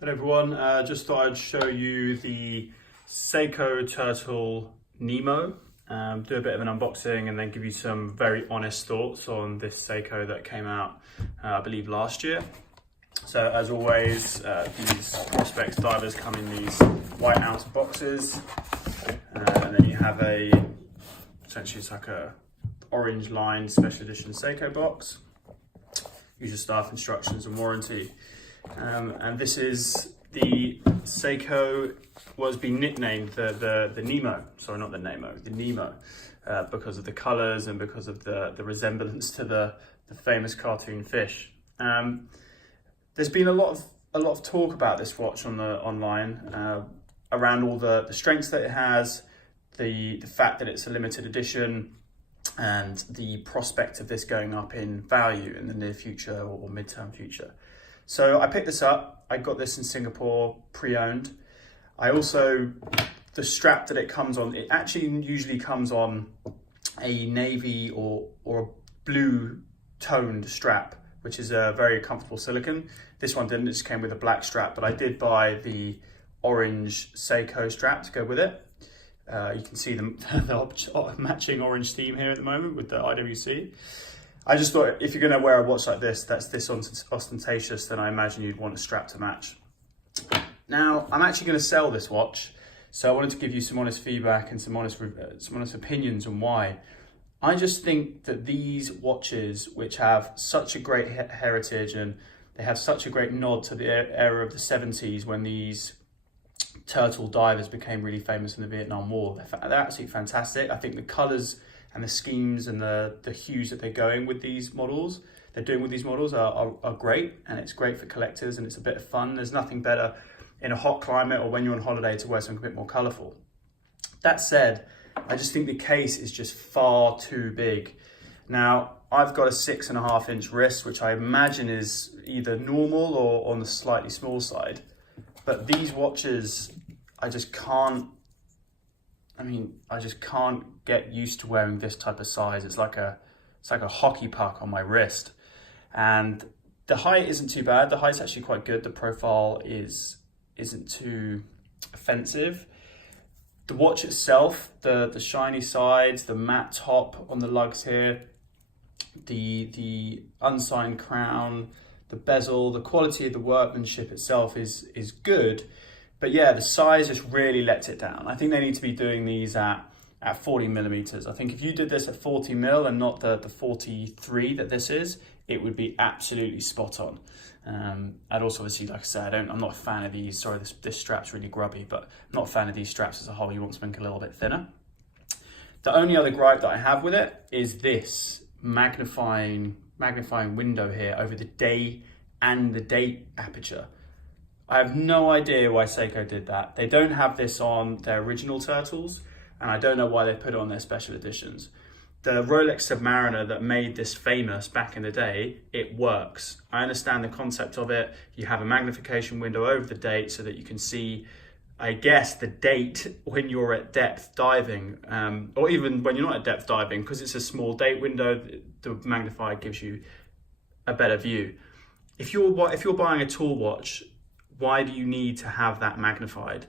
Hello everyone, just thought I'd show you the Seiko Turtle Nemo, do a bit of an unboxing and then give you some very honest thoughts on this Seiko that came out, I believe last year. So as always, these Prospect divers come in these white ounce boxes, and then you have essentially it's like a orange lined special edition Seiko box, usual staff instructions and warranty. And this is the Seiko was being nicknamed the Nemo, sorry not the Nemo, the Nemo, because of the colours and because of the resemblance to the famous cartoon fish. There's been a lot of talk about this watch online around all the strengths that it has, the fact that it's a limited edition, and the prospect of this going up in value in the near future or mid-term future. So I picked this up. I got this in Singapore, pre-owned. I also, the strap that it comes on, it actually usually comes on a navy or a blue toned strap, which is a very comfortable silicone. This one didn't, it just came with a black strap, but I did buy the orange Seiko strap to go with it. You can see the matching orange theme here at the moment with the IWC. I just thought if you're going to wear a watch like this, that's this ostentatious, then I imagine you'd want a strap to match. Now, I'm actually going to sell this watch, so I wanted to give you some honest feedback and some honest opinions on why. I just think that these watches, which have such a great heritage and they have such a great nod to the era of the 70s when these turtle divers became really famous in the Vietnam War, they're absolutely fantastic. I think the colours and the schemes and the hues that they're doing with these models are great, and it's great for collectors and it's a bit of fun. There's nothing better in a hot climate or when you're on holiday to wear something a bit more colourful. That said, I just think the case is just far too big. Now, I've got a 6.5 inch wrist, which I imagine is either normal or on the slightly small side. But these watches, I just can't get used to wearing this type of size. It's like a hockey puck on my wrist. And the height isn't too bad. The height's actually quite good. The profile isn't too offensive. The watch itself, the shiny sides, the matte top on the lugs here, the unsigned crown, the bezel, the quality of the workmanship itself is good. But yeah, the size just really lets it down. I think they need to be doing these at 40 millimeters. I think if you did this at 40 mil and not the 43 that this is, it would be absolutely spot on. I'd also obviously, like I said, I'm not a fan of these. Sorry, this strap's really grubby, but I'm not a fan of these straps as a whole. You want something a little bit thinner. The only other gripe that I have with it is this magnifying window here over the day and the date aperture. I have no idea why Seiko did that. They don't have this on their original Turtles, and I don't know why they put it on their special editions. The Rolex Submariner that made this famous back in the day, it works. I understand the concept of it. You have a magnification window over the date so that you can see, I guess, the date when you're at depth diving, or even when you're not at depth diving, because it's a small date window, the magnifier gives you a better view. If you're buying a tool watch, why do you need to have that magnified?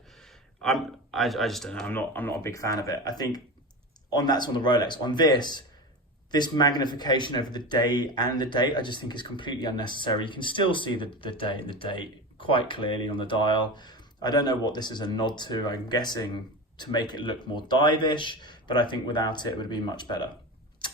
I just don't know. I'm not a big fan of it. I think that's on the Rolex. On this magnification over the day and the date, I just think is completely unnecessary. You can still see the day and the date quite clearly on the dial. I don't know what this is a nod to. I'm guessing to make it look more dive-ish, but I think without it, it would be much better.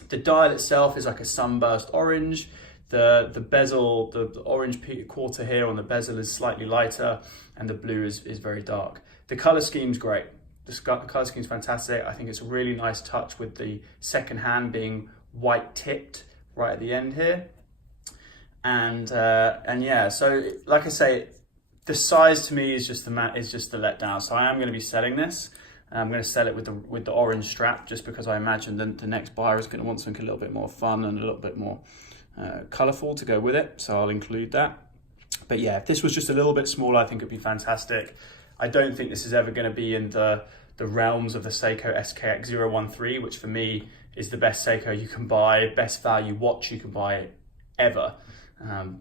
The dial itself is like a sunburst orange. The bezel, the orange quarter here on the bezel is slightly lighter, and the blue is very dark. The color scheme's great. The color scheme's fantastic. I think it's a really nice touch with the second hand being white tipped right at the end here. And yeah, so like I say, the size to me is just the letdown. So I am going to be selling this. I'm going to sell it with the orange strap, just because I imagine the next buyer is going to want something a little bit more fun and a little bit more colourful to go with it, so I'll include that. But yeah, if this was just a little bit smaller, I think it'd be fantastic. I don't think this is ever going to be in the realms of the Seiko SKX013, which for me is the best Seiko you can buy, best value watch you can buy ever.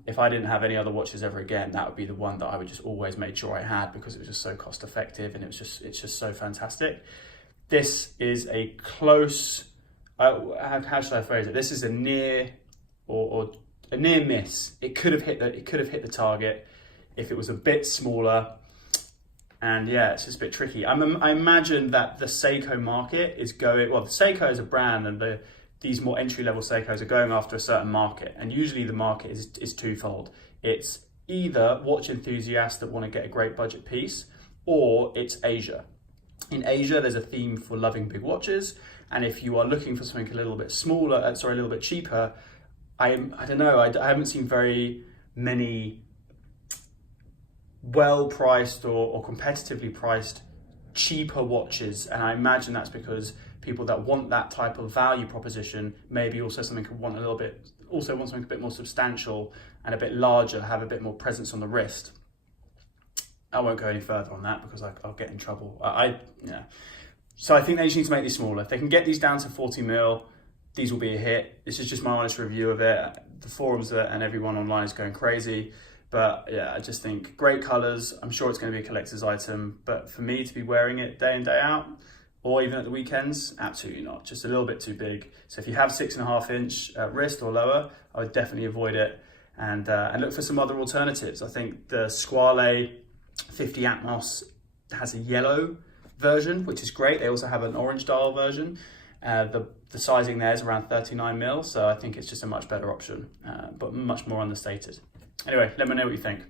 If I didn't have any other watches ever again, that would be the one that I would just always make sure I had, because it was just so cost effective and it's just so fantastic. This is a close, how should I phrase it? This is a near or a near miss. It could have hit the target if it was a bit smaller. And yeah, it's just a bit tricky. I imagine that the Seiko market is going, well, the Seiko is a brand, and these more entry-level Seikos are going after a certain market. And usually the market is twofold. It's either watch enthusiasts that want to get a great budget piece, or it's Asia. In Asia, there's a theme for loving big watches. And if you are looking for something a little bit smaller, a little bit cheaper, I don't know, I haven't seen very many well-priced or competitively priced cheaper watches, and I imagine that's because people that want that type of value proposition maybe also something want something a bit more substantial and a bit larger, have a bit more presence on the wrist. I won't go any further on that because I'll get in trouble. So I think they just need to make these smaller. If they can get these down to 40 mil, these will be a hit. This is just my honest review of it. The forums and everyone online is going crazy. But yeah, I just think great colors. I'm sure it's going to be a collector's item, but for me to be wearing it day in, day out, or even at the weekends, absolutely not. Just a little bit too big. So if you have 6.5 inch wrist or lower, I would definitely avoid it and look for some other alternatives. I think the Squale 50 Atmos has a yellow version, which is great. They also have an orange dial version. The sizing there is around 39 mil, so I think it's just a much better option, but much more understated. Anyway, let me know what you think.